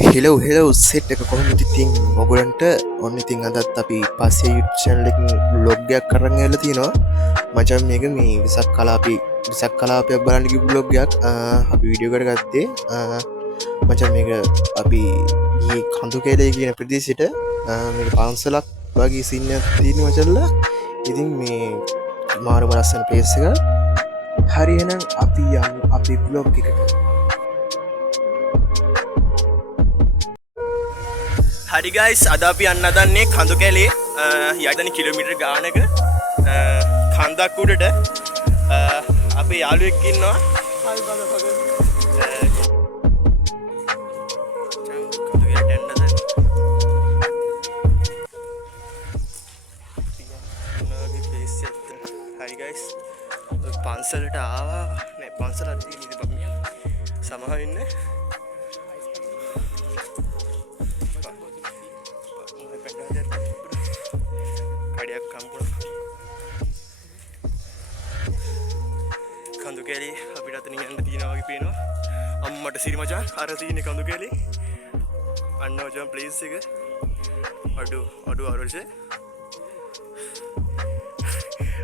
හෙලව් set එක කොහොමද ඉතින් ඔගලන්ට ඔන්න ඉතින් අදත් අපි පස්සේ චැනලකින් බ්ලොග්ගයක් කරන්න ඇල තියෙනවා මචන් මේක මේ විසක් කලාපයක් බලන්නකි බ්ලොග්ගයක් අපි විඩියෝ කර ගත්තේ මචන් මේක අපි කඳු කේලේ කියන ප්‍රදේශයට මේ පන්සලක් වගේ සින්න තියෙන මචල්ලා ඉතින් මේ මාරුම ලස්සන පේස එක හරියනම් අපි යම් අපි බ්ලොග් එකට හරි ගයිස් අද අපි යන්න හදන්නේ කඳු කැලේ යටන කිලෝමීටර් ගානක කන්දක් උඩට අපේ යාළුවෙක් ඉන්නවා කඳු කැලේට යන්න හදන්නේ හරි ගයිස් පන්සලට ආවා නෑ පන්සලට ඉඳි සමහර ඉන්නේ කඳු කැලේ අපිට අතනින් යන්න තියෙනවා වගේ පේනවා අම්මට සිරි මචං අර තියෙන්නේ කඳු කැලේ අන්න මචං ප්ලේස් එක අඩු අරවලට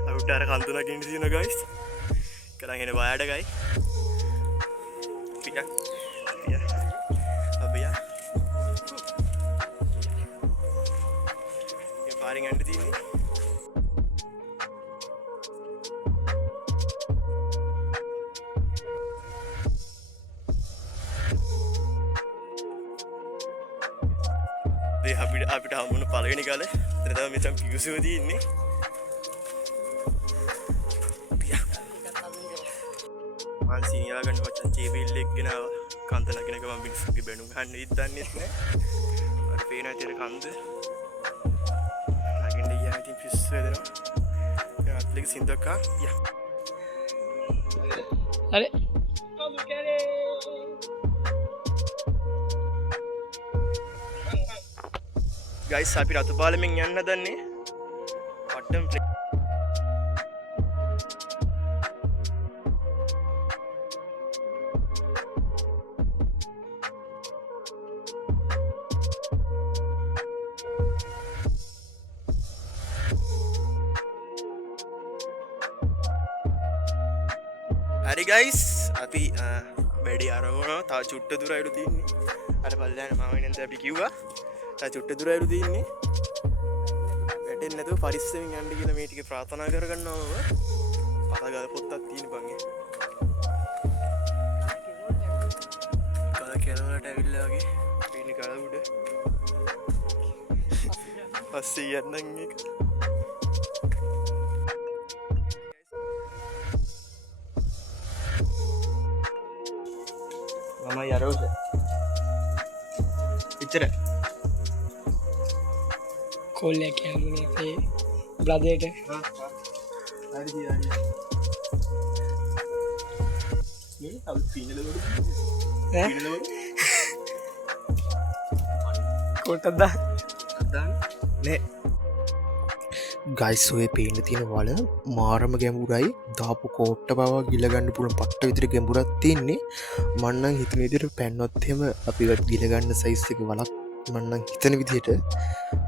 අපිට අර කන්දුනක් ඉන්න තියෙනවා ගයිස් කරන් එන බයඩ ගයි ටිකක් අපියා මේ පාරින් යන්න තියෙන්නේ අපිට හම්බුන පළවෙනි කාලේ එතන තමයි මෙතන පියුසුව තියෙන්නේ මං සීනියා ගන්න මචං චේබිල් එක ගෙනාවා කන්ද නගිනක මම මිනිස්සුගේ බැනුම් ගන්න ඉද්දන්නෙත් නෑ අර පේන ඇටේ කන්ද නගින්න ගියාම ඉතින් පිස්සු වෙදෙනවා අත්ලෙක සින්දක්කා යා හරි කඳු කැලේ ගයිස් අපි රතු පාලමෙන් යන්න හදන්නේ පට්ටම් හරි ගයිස් අපි වැඩි අරමුණා තා චුට්ට දුර අයිඩු තියන්නේ අර පල්ලයන මම නන්ද අපි කිව්වා තා චුට්ට දුර අයිඩු තියන්නේ වැටෙන්නේ නැතුව පරිස්සමෙන් යන්න කියලා මේ ටික ප්‍රාර්ථනා කරගන්නවා පතගාල පොත්තක් තියෙන බංගේ කල කෙරවලට ඇවිල්ලා වගේ පේන්නේ කල උඩ පස්සේ යන්නම් එක මම යරෝද ඉතර කොල්ලයක් යන්නේ අපේ බ්‍රදර්ට කොටද නේ ගයිස් ඔය පේන්න තියෙන වල මාරම ගැඹුරයි දාපු කෝට්ට බව ගිලගන්න පුළන් පට්ට විතර ගැඹුරත් තින්නේ මන්නන් හිතන විදිර පැන්නොත්හෙම අපිත් ගිලගන්න සයිස් එක වලක් මන්නන් හිතන විදියට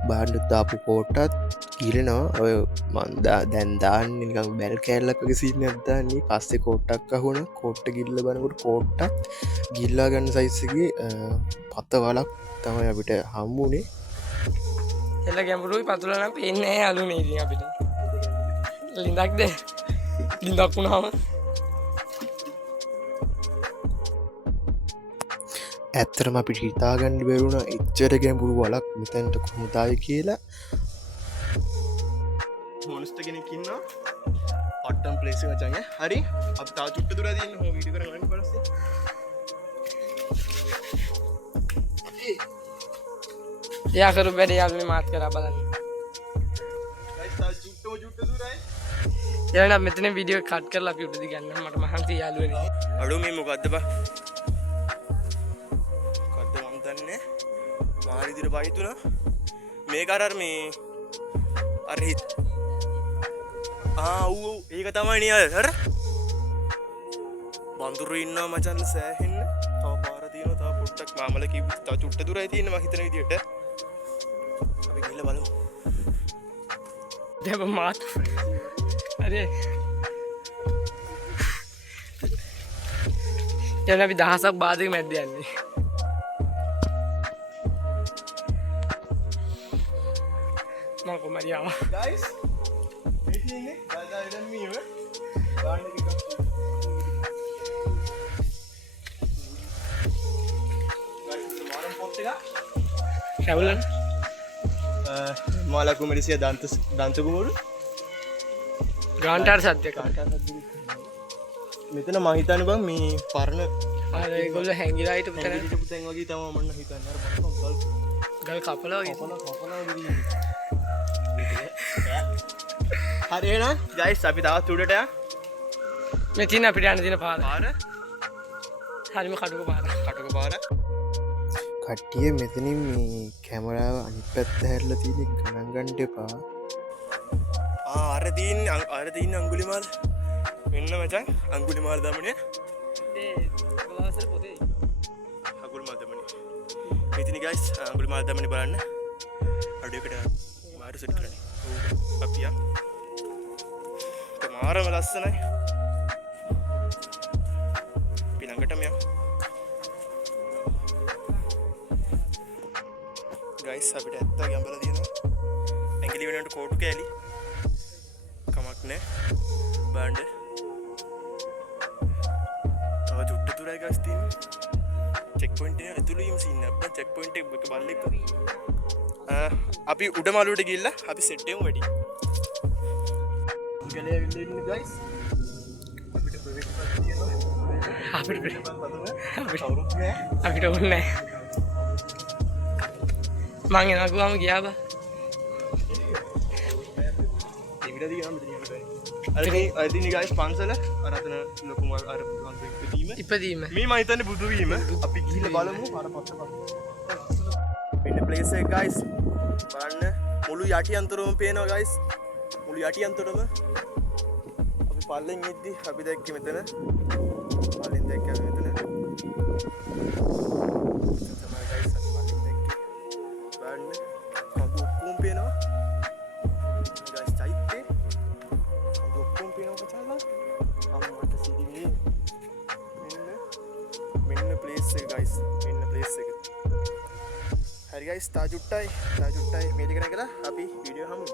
බාණ්ඩ දාපු කෝට්ටත් ගිලනවා ඔය මන්දා දැන්දාන්න නිකම් බැල් කෑල්ලක සින්න අදදාන්නේ පස්සේ කෝට්ටක් අහුන කෝට්ට ගිල්ල බනකොට කෝට්ටත් ගිල්ලා ගන්න සයිස්සගේ පත්ත වලක් තමයි අපිට හම්බුනේ එල්ල ගැඹුරුයි පතුලනම් පේන්නේ අලු නේද අපිට ලිඳක්ද ලිඳක් වුණාම ඇත්තරම අපිට හිතාගන්න බැරුණ එච්චර ගැඹුරු වලක් මෙතැන්ට කොමුතාය කියලා මොනස්ට කෙනෙකින්නවා පට්ටම් පලේසි වචන්ය හරි අප තා චුට්ට දුර දන්න හෝ විඩි කරගන්න පරස එයාකරු වැඩ යාලුව මාත් කර බලන්න එයට මෙතන විඩියෝ කට් කරලා අපි උටදි ගන්න මට මහන්ති යාලුවන අඩු මේ මොකක්ද බා කත්ත මන්තන්නේ මාරිදිර බහිතුන මේ කරර් මේ අරහිත් ඒක තමයි නිය හර වඳුරු ඉන්නවා මචන් සෑහෙන්න තව පාර තියෙනවා තව පොට්ටක් මාමල කිව්ව තව චුට්ට දුරයි තියෙන්නේ මම හිතන විදියට අපි ගිහලා බලමු දැන් මාත් හරි දැන් අපි දහසක් බාධක මැද්ද යන්නේ මම කොහමද ආවා guys මේ තියෙන්නේ ගාලා ඉඳන් මීව ගාන්න එකක් මාරම් පොත් එක ශවුලන් මාලා කුමරිසිය දන්ත කුමරු ගාන්ටාර සද්දයක් මෙතන මම හිතන්නේ බං මේ පරණ අර ඒගොල්ලෝ හැංගිලා හිටපු තැන හිටපු තැන් වගේ තමයි මම හිතන්නේ අර බලපන් ගල් කපලා වගේ කපලා හරි එහෙනම් guys අපි තවත් උඩට යමු මේ තියෙන අපිට යන්න තියෙන පාර පාර හරිම කටුක පාර කටක පාර කට්ටිය මෙතනින් මේ කැමරාව අනිත් පැත්ත හැරලා තියෙන ගණන් ගන්න එපා. අර තියෙන අඟුලිමාල මෙන්න මචං අඟුලිමාල දමනය අඟුලිමාල දමනය මෙතන guys අඟුලිමාල දමනය බලන්න අඩුවකට මාරු සෙට් කරන්නේ අපි යමු මාරම ලස්සනයි අපි ළඟටම යමු guys අපිට ඇත්ත ගැඹලා තියෙනවා ඇඟිලි වෙනකොට කෝටු කෑලි කමක් නෑ බාණ්ඩ තව චුට්ට දුරයි guys තියෙන්නේ චෙක් පොයින්ට් එක ඇතුළේ ඉම සීන් අප්ප චෙක් පොයින්ට් එක බලලා අපි උඩ මළුවට ගිහිල්ලා අපි සෙට් එකමු වැඩි ගලේ ඇවිල්ලා ඉන්නේ guys අපිට ප්‍රොජෙක්ට් එකක් තියෙනවා අපිට ඕනේ නැහැ මං එනකුවම ගියා බා ටිකට දිගම මෙතන අර ඉතින් guys පන්සල අර අතන ලොකු අර ඉපදීම මේ මම හිතන්නේ බුදු වීම අපි ගිහිල්ලා බලමු අර පස්ස මෙන්න ප්ලේස් එක guys බලන්න මුළු යටි අන්තරම පේනවා guys මුළු යටි අන්තරම අපි පල්ලෙන් ඉද්දි අපි දැක්කේ මෙතන පල්ලෙන් දැක්කේ මෙතන තමයි guys අපි පල්ලෙන් දැක්කේ බලන්න කඳු ඔක්කොම පේනවා guys චෛත්‍යේ කඳු ඔක්කොම පේනවා කචාලා අම්මට සිදිනේ මෙන්න ප්ලේස් එක guys මෙන්න ප්ලේස් එක හරි guys තා ජුට්ටයි මේ ටික නැගලා අපි වීඩියෝ හමු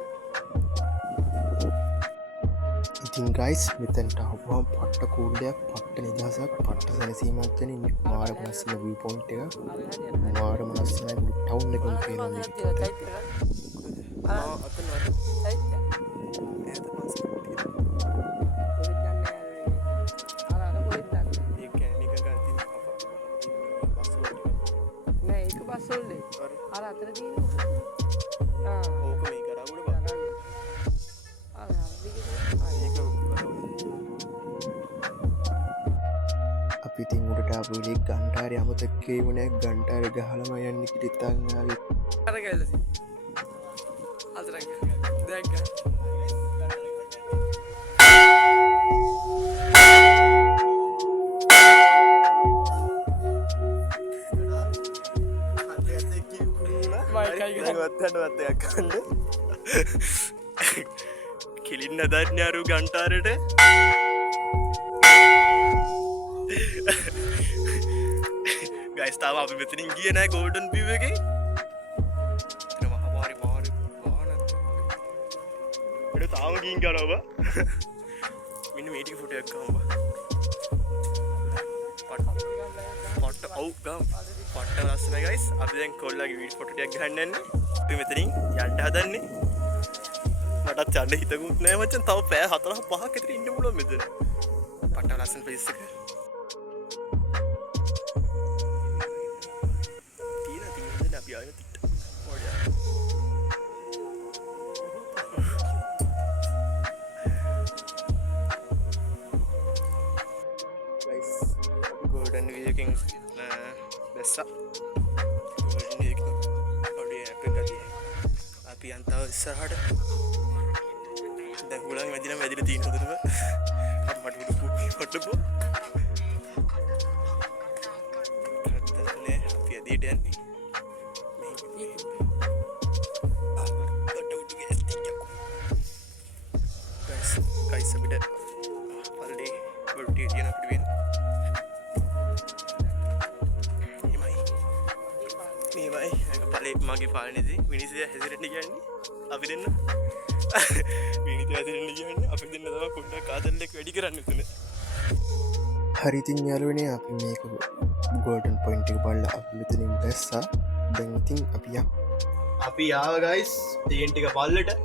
ඉතින් ගයිස් මෙතැන්ට ආපුවම පට්ට කූල්ලයක් පට්ට නිදහසක් පට්ට සැනසීමක් ගැන මාරම ලස්සන view point එක මාරම ලස්සනයි මුළු ටවුන් එකම පේනවා මේක. අපි ඉතින් උඩට ආපු වෙලේ ගන්ටාරේ අමතකේ වුණේ ගන්ටාරේ ගහලම යන්නේ කිරිතන් ආවේ. අර ගෑලසි අතරක් දැන් ගන්න කිලින්න දඥාරු ගන්ටාරට ගයිස්තාව අපි මෙතනින් ගිය නෑ ගෝල්ඩන් බිව් එකේ මහපාරි පාරි වාහන තාම ගින් ගනවා මෙන්න මේ ටික ෆොටෝ එකක් ගමු පට්ට ඔව් ගම් පට්ට ලස්සනයි ගයිස් අපි දැන් කොල්ලාගේ වීඩියෝ ෆොටෝ ටිකක් ගහන්න යන්නේ අපි මෙතනින් යන්න හදන්නේ මටත් යන්න හිතකුත් නෑ මචං තව පැය 4-5ක් විතර ඉන්න පුළුවන් මෙතන පට්ට ලස්සන ප්ලේස් එක තියෙන අපි ආයෙත් ඔඩියා ගයිස් ගෝල්ඩන් වීව් එකෙන් බැස්සා ගෝල්ඩන් වීව් එකෙන් ඔඩියා අපිට අපි යන්තව ඉස්සරහට දැන් ගුලන් වැදිලා තියෙන හොඳටම අම්මට උඩු කුප්පි කොටපො හත්තරනේ අපි එන්ට යන්නේ කයිසපිට පල්ලේ ගොඩ්ටිය තියෙන අපිට වෙන මේමයි පලේ මගේ පාලනෙදී මිනිසිය හැසිරෙන්ට කියන්නේ අපි දෙන්න මිනිත ඇසිරෙන්ට කියන්න අපි දෙන්න තම කොඩ්ඩ කාදල්ලෙක් වැඩි කරන්න තුන හරිතින් යාලුවනේ අපි මේක ගෝඩන් පොයින්ට එක බල්ල අපිතනින් බැස්සා දැන්ඉතින් අපිය අපි යාගයිස් තිගෙන්ටික පල්ලට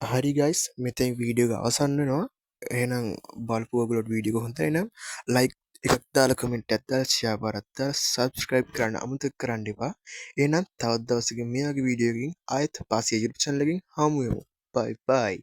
හරි ගයිස් මෙතැයි වීඩියෝග අවසන්නනවා එනම් බලපුුවගලොට වීඩියෝ හොඳ නම් ලයික් එකත්දාල කමෙන්ට් ඇත්තල් ෂයා බරත්තා සබස්ක්‍රයිබ් කරන්න අමතක් කරන්න එපා එනම් තවත් දවසක මෙයාගේ වීඩියෝකින් අයත් පාසිය යුප් චන්ලකින් හමුුවමු බයි බයි